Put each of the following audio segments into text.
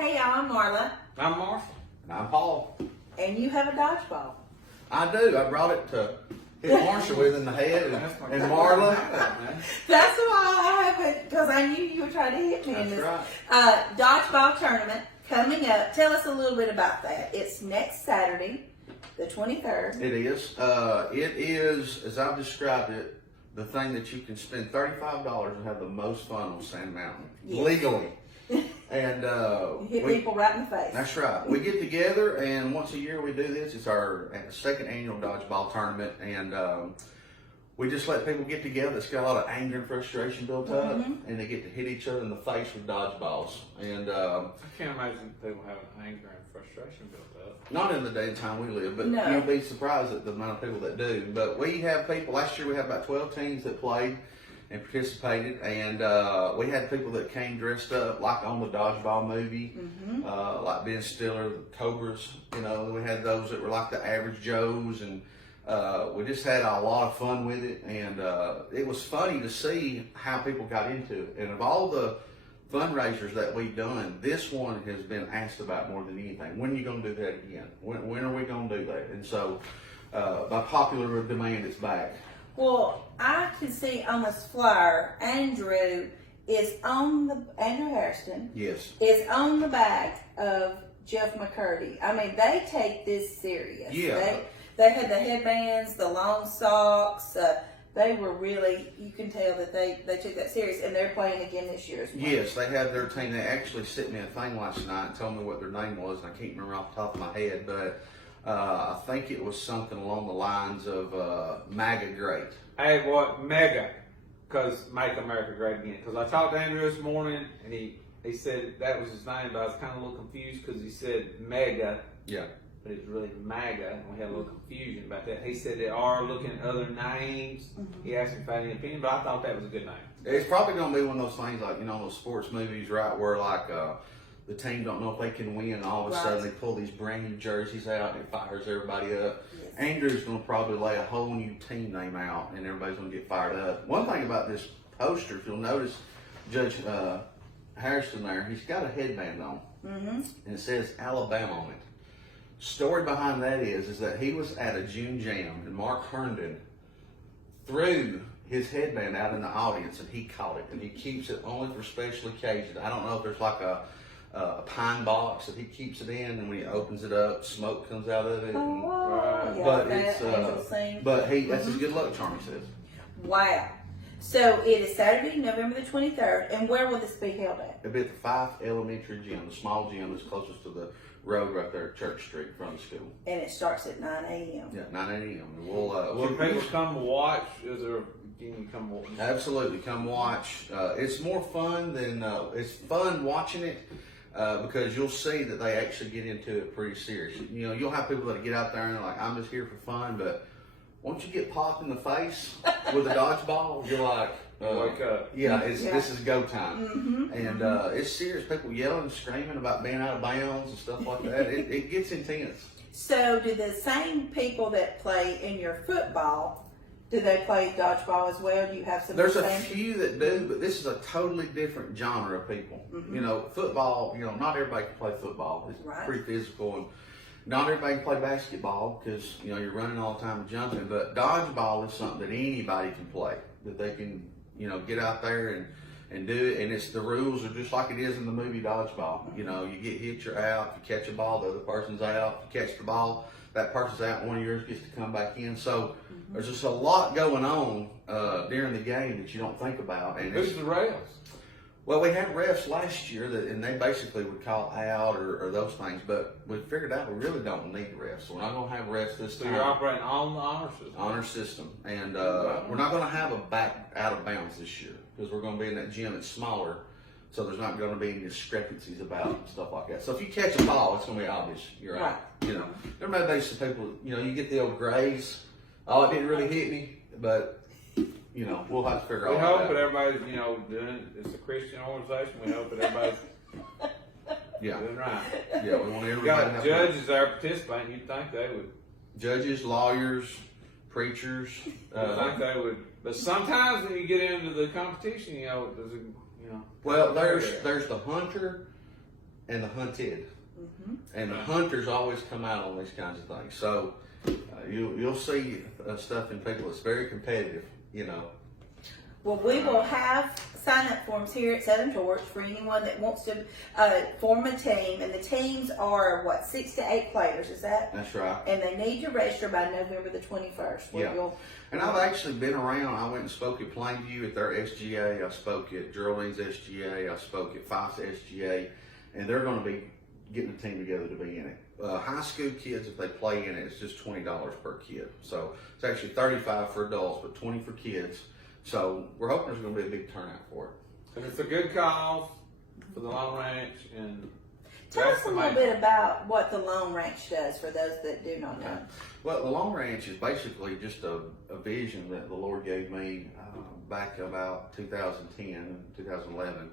Hey, I'm Marla, I'm Marshall. And I'm Paul. and you have a dodgeball. I do. I brought it to hit Marshall with in the head and Marla. That's why I have it, because I knew you were trying to hit me in That's this right. dodgeball tournament coming up. Tell us a little bit about that. It's next Saturday, the 23rd. It is. It is, as I've described it, the thing that you can spend $35 and have the most fun on Sand Mountain. Yes. Legally. And Hit people right in the face. that's right. We get together, and once a year we do this. It's our second annual dodgeball tournament, and we just let people get together. It's got a lot of anger and frustration built up, and they get to hit each other in the face with dodgeballs. And I can't imagine people having anger and frustration built up. not in the day and time we live, but No. you'll be surprised at the amount of people that do. But we have people. Last year we had about 12 teams that played and participated, and we had people that came dressed up like on the dodgeball movie, like Ben Stiller, the Cobras. You know, we had those that were like the average Joes, and we just had a lot of fun with it. And it was funny to see how people got into it. And of all the fundraisers that we've done, this one has been asked about more than anything. When are you going to do that again? When are we going to do that? And so, by popular demand, it's back. Well, I can see on this flyer, Andrew Harrison Yes. is on the back of Jeff McCurdy. I mean, they take this serious. Yeah. They had the headbands, the long socks. They were really, you can tell that they took that serious, and they're playing again this year as well. Yes, they have their team. They actually sent me a thing last night and told me what their name was, and I can't remember off the top of my head, but I think it was something along the lines of MAGA Great. Hey, what mega? Because make America great again. Because I talked to Andrew this morning, and he said that was his name, but I was kind of a little confused because he said mega, Yeah. but it's really MAGA, and we had a little confusion about that. He said they are looking at other names. He asked me if I had any opinion, but I thought that was a good name. It's probably going to be one of those things like, you know, those sports movies, right, where like the team don't know if they can win, and all of a sudden they pull these brand new jerseys out and it fires everybody up. Yes. Andrew's going to probably lay a whole new team name out, and everybody's going to get fired up. One thing about this poster, if you'll notice, Judge Harrison there, he's got a headband on, and it says Alabama on it. Story behind that is that he was at a June Jam, and Mark Herndon threw his headband out in the audience, and he caught it, and he keeps it only for special occasions. I don't know if there's like a pine box that he keeps it in, and when he opens it up, smoke comes out of it. And, Oh, yeah, but that it's Angel sing. but that's his good luck charm, he says. Wow. So it is Saturday, November the 23rd, and where will this be held at? It'll be at the Fife Elementary Gym, the small gym that's closest to the road right there at Church Street from the school. And it starts at 9 a.m. Yeah, 9 a.m. And we'll Can people come watch? Can you come watch? absolutely come watch. It's more fun than it's fun watching it because you'll see that they actually get into it pretty serious. You know, you'll have people that get out there and they're like, I'm just here for fun, but once you get popped in the face with a dodgeball, you're like, Wake up. Yeah, Yeah. this is go time. And it's serious. People yelling and screaming about being out of bounds and stuff like that. It gets intense. So do the same people that play in your football, do they play dodgeball as well? Do you have some There's of a the same? few that do, but this is a totally different genre of people. You know, football, you know, not everybody can play football. It's Right. pretty physical, and not everybody can play basketball because, you know, you're running all the time and jumping. But dodgeball is something that anybody can play, that they can, you know, get out there and do it. And it's the rules are just like it is in the movie Dodgeball. You know, you get hit, you're out. If you catch a ball, the other person's out. If you catch the ball, that person's out, one of yours gets to come back in. So there's just a lot going on during the game that you don't think about. And Who's the rails? well, we had refs last year and they basically would call out or those things, but we figured out we really don't need refs. So we're not going to have refs this So time. you're operating on the honor system. Honor system, and we're not going to have a back out of bounds this year because we're going to be in that gym that's smaller, so there's not going to be any discrepancies about stuff like that. So if you catch a ball, it's going to be obvious you're out. You know, there may be some people, you know, you get the old grays. Oh, it didn't really hit me, but you know, we'll have to figure We out. hope that everybody's, you know, doing it. It's a Christian organization. We hope that everybody's Yeah, doing right. yeah, we want You everybody to got have judges there participating. You'd think they would. judges, lawyers, preachers. I think they would. But sometimes when you get into the competition, you know, there's a, you know. Well, there's the hunter and the hunted. Mm-hmm. And the hunters always come out on these kinds of things. So you'll see stuff in people that's very competitive, you know. Well, we will have sign-up forms here at Southern Torch for anyone that wants to form a team. And the teams are, 6 to 8 players, is that? That's right. And they need to register by November the 21st. Yeah. And I've actually been around. I went and spoke at Plainview at their SGA. I spoke at Geraldine's SGA. I spoke at Fox SGA. And they're going to be getting a team together to be in it. High school kids, if they play in it, it's just $20 per kid. So it's actually $35 for adults, but $20 for kids. So we're hoping there's going to be a big turnout for it. And it's a good cause for the Long Ranch. And Tell us a little bit about what the Long Ranch does for those that do not know. Well, the Long Ranch is basically just a vision that the Lord gave me back about 2010, 2011.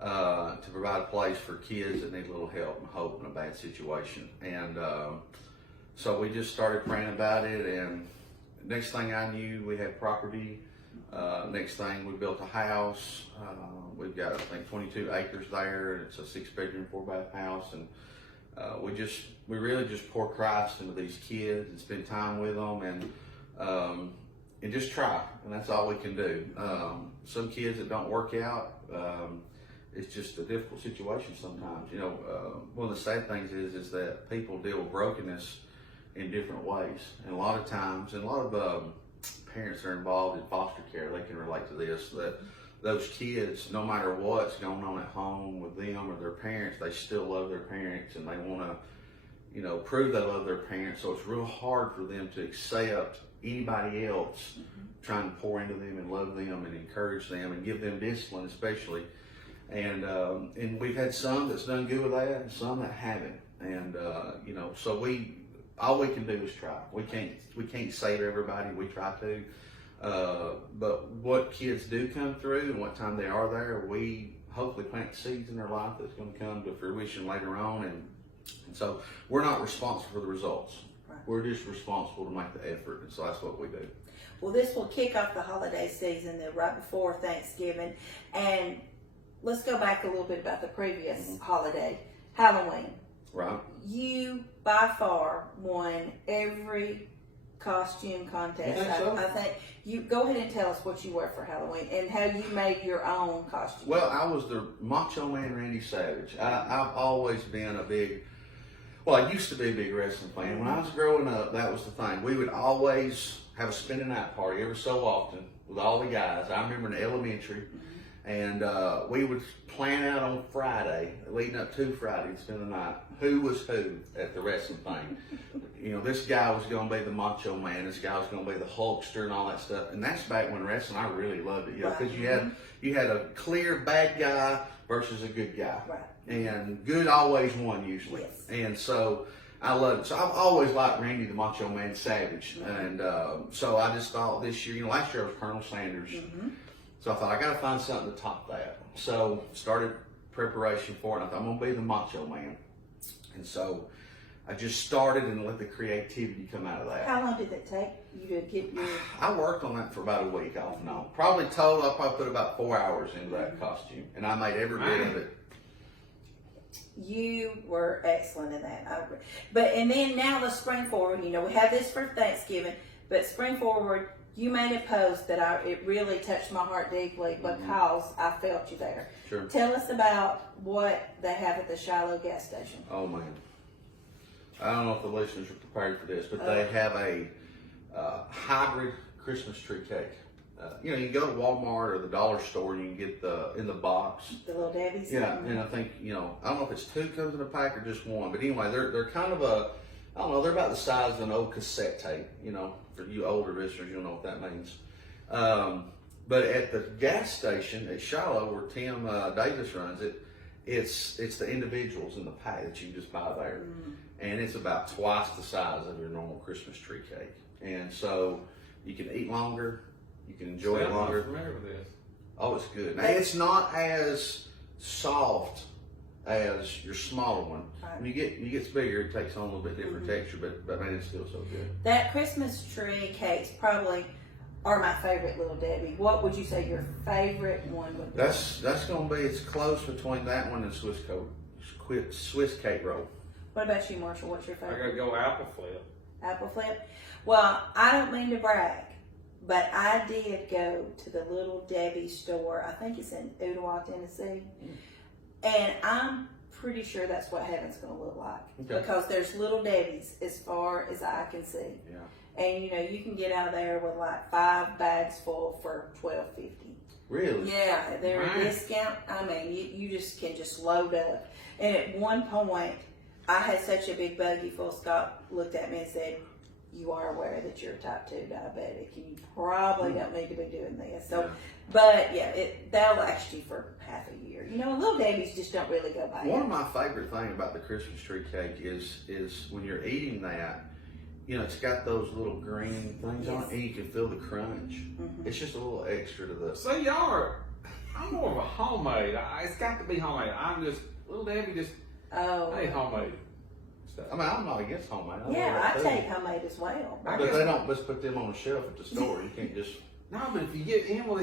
To provide a place for kids that need a little help and hope in a bad situation. And so we just started praying about it, and next thing I knew, we had property. Next thing, we built a house. We've got, I think, 22 acres there. It's a 6-bedroom, 4-bath house, and we really just pour Christ into these kids and spend time with them, and just try, and that's all we can do. Some kids that don't work out, it's just a difficult situation sometimes. You know, one of the sad things is that people deal with brokenness in different ways, and a lot of times, and a lot of parents are involved in foster care. They can relate to this, that those kids, no matter what's going on at home with them or their parents, they still love their parents, and they want to, you know, prove they love their parents. So it's real hard for them to accept anybody else trying to pour into them and love them and encourage them and give them discipline, especially. And we've had some that's done good with that, and some that haven't. And you know, so all we can do is try. We can't save everybody. We try to, but what kids do come through and what time they are there, we hopefully plant seeds in their life that's going to come to fruition later on. And so we're not responsible for the results. Right. We're just responsible to make the effort, and so that's what we do. Well, this will kick off the holiday season right before Thanksgiving, and let's go back a little bit about the previous holiday, Halloween. Right. You, by far, won every costume contest. You think so? I think you go ahead and tell us what you were for Halloween and how you made your own costume. Well, I was the Macho Man Randy Savage. I've always been I used to be a big wrestling fan. When I was growing up, that was the thing. We would always have a spending night party every so often with all the guys. I remember in elementary. And we would plan out on Friday, leading up to Friday, to spend the night, who was who at the wrestling thing. You know, this guy was going to be the Macho Man, this guy was going to be the Hulkster and all that stuff. And that's back when wrestling, I really loved it, you know, because you had a clear bad guy versus a good guy. Right. And good always won usually. Yes. And so I loved it. So I've always liked Randy the Macho Man Savage. And so I just thought this year, you know, last year I was Colonel Sanders. So I thought, I got to find something to top that. So started preparation for it. I thought, I'm going to be the Macho Man. And so I just started and let the creativity come out of that. How long did it take you to get your... I worked on that for about a week off and on. Probably put about 4 hours into that costume. And I made every bit of it. You were excellent in that. And then now let's spring forward. You know, we have this for Thanksgiving, but spring forward, you made a post that it really touched my heart deeply because I felt you there. Sure. Tell us about what they have at the Shiloh gas station. Oh man, I don't know if the listeners are prepared for this, but they have a hybrid Christmas tree cake. You know, you go to Walmart or the dollar store and you can get in the box. The Little Debbie's. Yeah, and I think, you know, I don't know if it's 2 comes in a pack or just 1, but anyway, they're kind of I don't know, they're about the size of an old cassette tape. You know, for you older listeners, you'll know what that means. But at the gas station at Shiloh, where Tim Davis runs it, it's the individuals in the pack that you can just buy there. And it's about twice the size of your normal Christmas tree cake. And so you can eat longer, you can enjoy it longer. I'm familiar with this. Oh, it's good. Now, it's not as soft as your smaller one. Right. When you get bigger, it takes on a little bit different texture, but man, it's still so good. That Christmas tree cakes probably are my favorite, Little Debbie. What would you say your favorite one would be? That's gonna be, it's close between that one and Swiss Swiss cake roll. What about you, Marshall? What's your I favorite? gotta go apple flip. Apple flip? Well, I don't mean to brag, but I did go to the Little Debbie store. I think it's in Ottawa, Tennessee. And I'm pretty sure that's what heaven's going to look like. Okay. Because there's Little Debbie's as far as I can see. Yeah. And you know, you can get out of there with like 5 bags full for $12.50. Really? Yeah, they're Right. a discount. I mean, you just can just load up. And at one point, I had such a big buggy full. Scott looked at me and said, "You are aware that you're type 2 diabetic, and you probably don't need to be doing this." So, Yeah. but yeah, that'll last you for half a year. You know, Little Debbie's just don't really go by. One of my favorite things about the Christmas tree cake is when you're eating that, you know, it's got those little green things on it, and you can feel the crunch. Mhm. It's just a little extra to the. So y'all are, I'm more of a homemade. It's got to be homemade. I'm just, Little Debbie just, Oh, hey, homemade stuff. I mean, I'm not against homemade. I yeah, love I that take too. homemade as well. I But guess- they don't just put them on the shelf at the store. You can't just. No, but if you get in with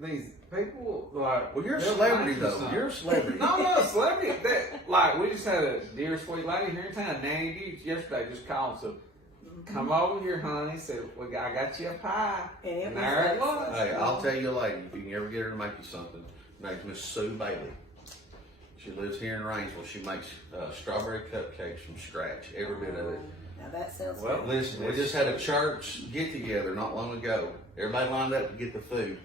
these people, like, Well, you're a they'll celebrity like you though. something. You're a celebrity. No, no, celebrity. That, like, we just had a dear sweet lady here in town, Nanny Dukes, yesterday, just called. So, come over here, honey. Said, I got you a pie. And it And was there it like- was. Hey, I'll tell you a lady, if you can ever get her to make you something, her name's Miss Sue Bailey. She lives here in Rainsville. She makes strawberry cupcakes from scratch, every bit of it. Now that sounds Well, good. Listen, we just had a church get together not long ago. Everybody lined up to get the food.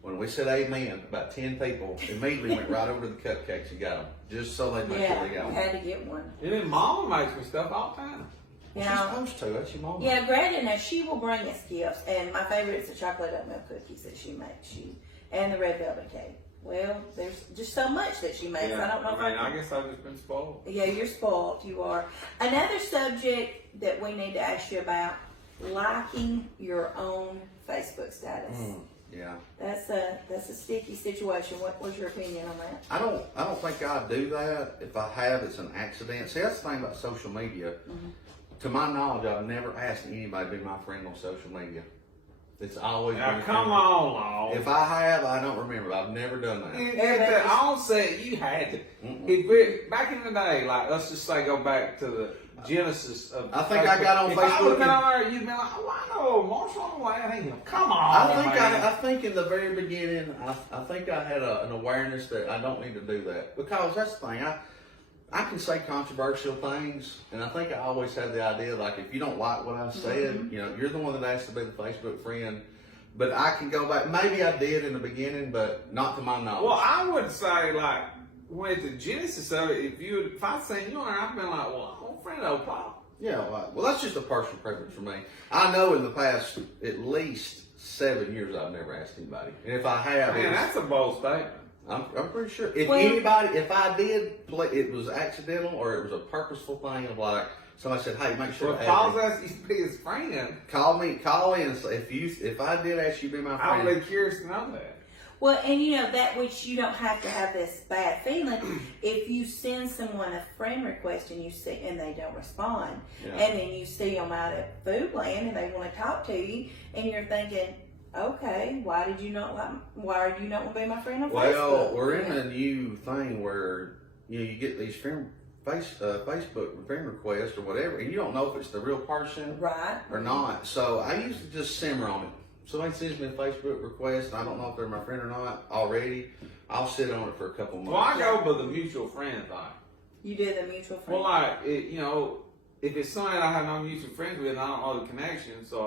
When we said amen, about 10 people immediately went right over to the cupcakes and got them, just so they make Yeah, sure they got you them. had to get one. And then Mama makes me stuff all the time. You She's know, supposed to. That's your mom. yeah, Greta, now she will bring us gifts, and my favorite is the chocolate oatmeal cookies that she makes. And the red velvet cake. Well, there's just so much that she makes. I don't know if I mean, I I can. guess I've just been spoiled. Yeah, you're spoiled. You are. Another subject that we need to ask you about: liking your own Facebook status. Yeah. That's a sticky situation. What was your opinion on that? I don't think I do that. If I have, it's an accident. See, that's the thing about social media. To my knowledge, I've never asked anybody to be my friend on social media. It's always Now, been a come friend. on, Long. If I have, I don't remember. I've never done that. At Everybody- the onset, you had to. If we, back in the day, like, let's just say go back to the genesis of. I think I got on if I Facebook would have been and- on there, you'd been like, oh, I know Marshall on the way. I think, come on, man. I think in the very beginning, I think I had an awareness that I don't need to do that, because that's the thing. I can say controversial things, and I think I always had the idea, like, if you don't like what I said, you know, you're the one that asked to be the Facebook friend. But I can go back. Maybe I did in the beginning, but not to my knowledge. Well, I would say, like, with the genesis of it, if I'd seen you on there, I'd been like, well, I'm a friend of Paul. Yeah, well, that's just a personal preference for me. I know in the past at least 7 years I've never asked anybody, and if I have, Man, that's a bold statement. I'm pretty sure. If Well- anybody, if I did play, it was accidental or it was a purposeful thing of like somebody said, "Hey, make sure Well, to if add Paul's me." asked you to be his friend, Call in and say if I did ask you to be my I would friend." be curious to know that. Well, and you know, that which you don't have to have this bad feeling if you send someone a friend request and you see and they don't respond, Yeah. and then you see them out at Foodland and they want to talk to you, and you're thinking, okay, why do you not want to be my friend on Well, Facebook? we're in a new thing where you get these Facebook friend requests or whatever, and you don't know if it's the real person Right. or not. So I usually just simmer on it. Somebody sends me a Facebook request, and I don't know if they're my friend or not already. I'll sit on it for a couple months. Well, I go by the mutual friend thing. You do the mutual friend. Well, like, if it's somebody that I have no mutual friends with, I don't know the connection, so,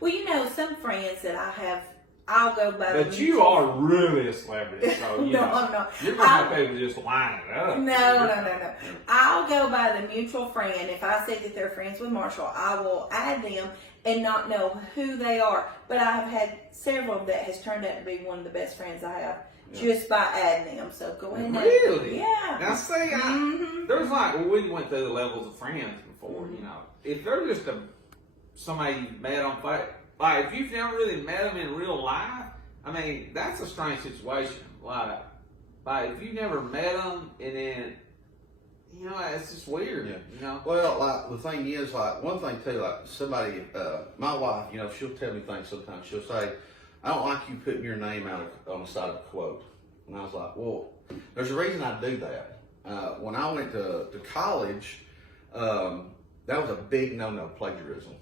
Well, you know, some friends that I have, I'll go by. But the you mutual- are really a celebrity, so, you no, know. I'm not. You're going to have people just line it up. No. I'll go by the mutual friend. If I see that they're friends with Marshall, I will add them and not know who they are. But I have had several that has turned out to be one of the best friends I have just by adding them. So go ahead and Really? Yeah. Now, see, Mhm. there's like, we went through the levels of friends before, If they're just somebody you met on Facebook, like, if you've never really met them in real life, I mean, that's a strange situation. Like if you never met them and then, it's just weird, Well, like the thing is, like one thing too, like somebody, my wife, she'll tell me things sometimes. She'll say, "I don't like you putting your name out on the side of a quote," and I was like, "Well, there's a reason I do that. when I went to college, that was a big no plagiarism.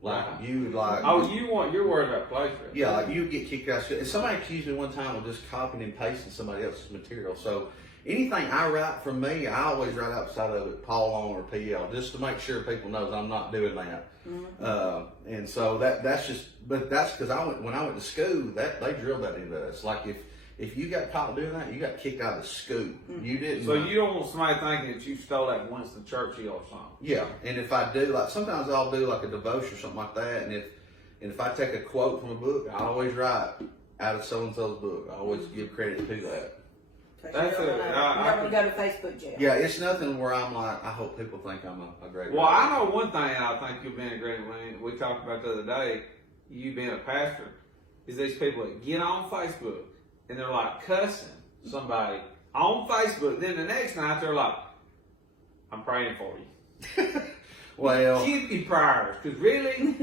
Like Right. you would like. Oh, you're worried about plagiarism. Yeah, like you get kicked out of school. And somebody accused me one time of just copying and pasting somebody else's material. So anything I write from me, I always write outside of it Paul Long or PL, just to make sure people knows I'm not doing that. And so that's just, but that's because when I went to school, that they drilled that into us. Like if you got caught doing that, you got kicked out of school. You didn't. So you don't want somebody thinking that you stole that from Winston Churchill or something. Yeah, and if I do, like sometimes I'll do like a devotion or something like that, and if I take a quote from a book, I always write out of so and so's book. I always give credit to that. That's That's you it. don't want to go to Facebook jail. Yeah, it's nothing where I'm like, I hope people think I'm a great. Well, writer. I know one thing I think you'll be in agreement with. We talked about the other day, you being a pastor, is these people that get on Facebook and they're like cussing somebody on Facebook. Then the next night they're like, I'm praying for you. Well, Keep your prayers. Because really,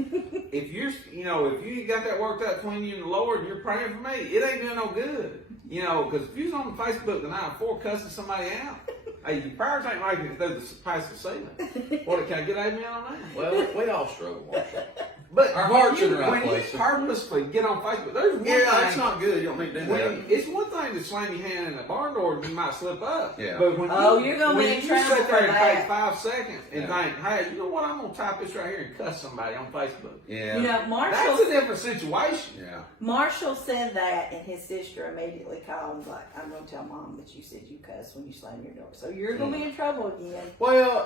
if you got that worked out between you and the Lord and you're praying for me, it ain't doing no good. Because if you was on Facebook the night before cussing somebody out, hey, your prayers ain't making it through past the ceiling. What, can I get amen on that? well, we all struggle, Marshall. But Our hearts are in the right when place. you purposely get on Facebook, there's one Yeah, thing. that's not good. You don't need to do that. It's one thing to slam your hand in the barn door and you might slip up. Yeah. But when You're gonna be when in you trouble sit for there and that. take 5 seconds and Yeah. think, hey, you know what? I'm gonna type this right here and cuss somebody on Facebook. Yeah. You know, That's a Marshall different situation. Yeah. Marshall said that, and his sister immediately called and was like, I'm going to tell Mom that you said you cussed when you slammed your door. So you're going to be in trouble again. Well,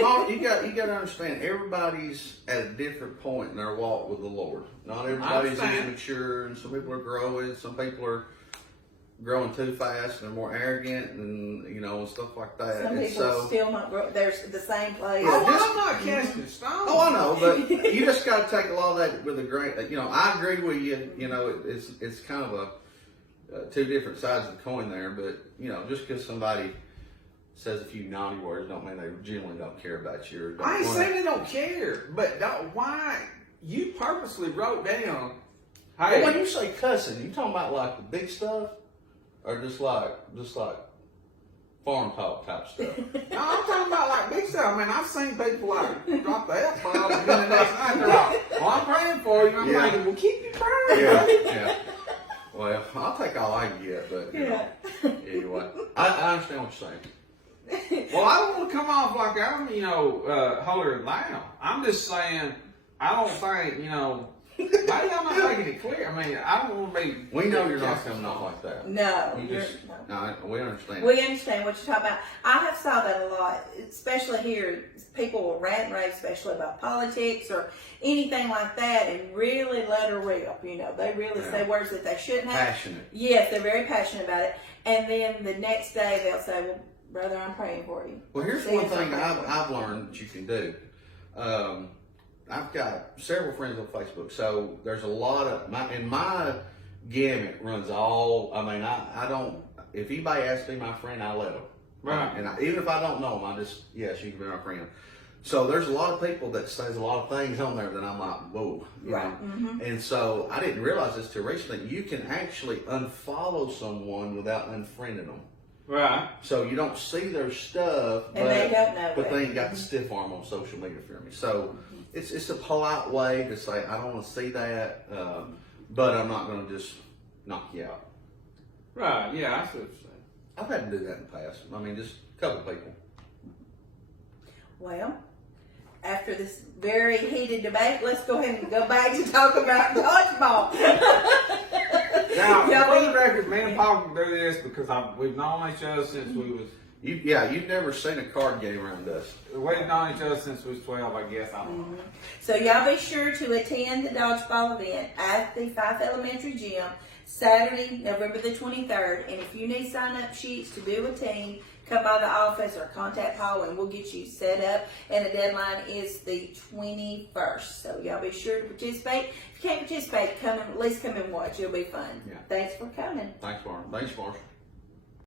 Mom, you got to understand. Everybody's at a different point in their walk with the Lord. Not everybody's as understand. mature, and some people are growing. Some people are growing too fast and they're more arrogant, and and stuff like that. Some and people so, still not grow. They're the same place. Yeah, Oh, just- I'm not casting stones. Oh, I know, but you just got to take a lot of that with a grain. I agree with you. It's kind of a two different sides of the coin there. But just because somebody says a few naughty words, don't mean they generally don't care about you. Or don't I ain't wanna- saying they don't care, but why you purposely wrote down, But hey, when you say cussing, you talking about like the big stuff, or just like farm talk type stuff? no, I'm talking about like big stuff. I mean, I've seen people like drop the F-bomb and then the next night they're like, well, I'm praying for you. I'm Yeah. thinking, well, keep your praying. Yeah. Well, I'll take all I can get, but anyway, I understand what you're saying. Well, I don't want to come off like I'm, holier than thou. I'm just saying, I don't think, maybe I'm not making it clear. I mean, I don't want to be. We know you're not coming off like that. No. You you're- just, no. no, we understand. We understand what you're talking about. I have saw that a lot, especially here. People will rant and rave, especially about politics or anything like that, and really let her rip. They really say words that they shouldn't have. Passionate. Yes, they're very passionate about it. And then the next day they'll say, "Well, brother, I'm praying for you." Well, here's See, one it's thing okay. I've learned that you can do. I've got several friends on Facebook, so there's a lot of my gamut runs all. I mean, I don't. If anybody asks me my friend, I let them. Right. And even if I don't know them, I just yes, you can be my friend. So there's a lot of people that says a lot of things on there that I'm like, whoa, you Right. know? And so I didn't realize this till recently. You can actually unfollow someone without unfriending them. Right. So you don't see their stuff, And they don't know but it. they ain't got the stiff arm on social media for me. So it's a polite way to say I don't want to see that, but I'm not going to just knock you out. Right. Yeah, I see what you're saying. I've had to do that in the past. I mean, just a couple people. Well, after this very heated debate, let's go ahead and go back to talk about dodgeball. Now, Yeah, for we- the record, me and Paul can do this because we've known each other since You've never seen a card game around us. we've known each other since we was 12, I guess. I don't know. So y'all be sure to attend the dodgeball event at the Fife Elementary Gym Saturday, November the 23rd. And if you need sign-up sheets to do a team, come by the office or contact Paul and we'll get you set up. And the deadline is the 21st. So y'all be sure to participate. If you can't participate, at least come and watch. It'll be fun. Yeah. Thanks for coming. Thanks, Marshall.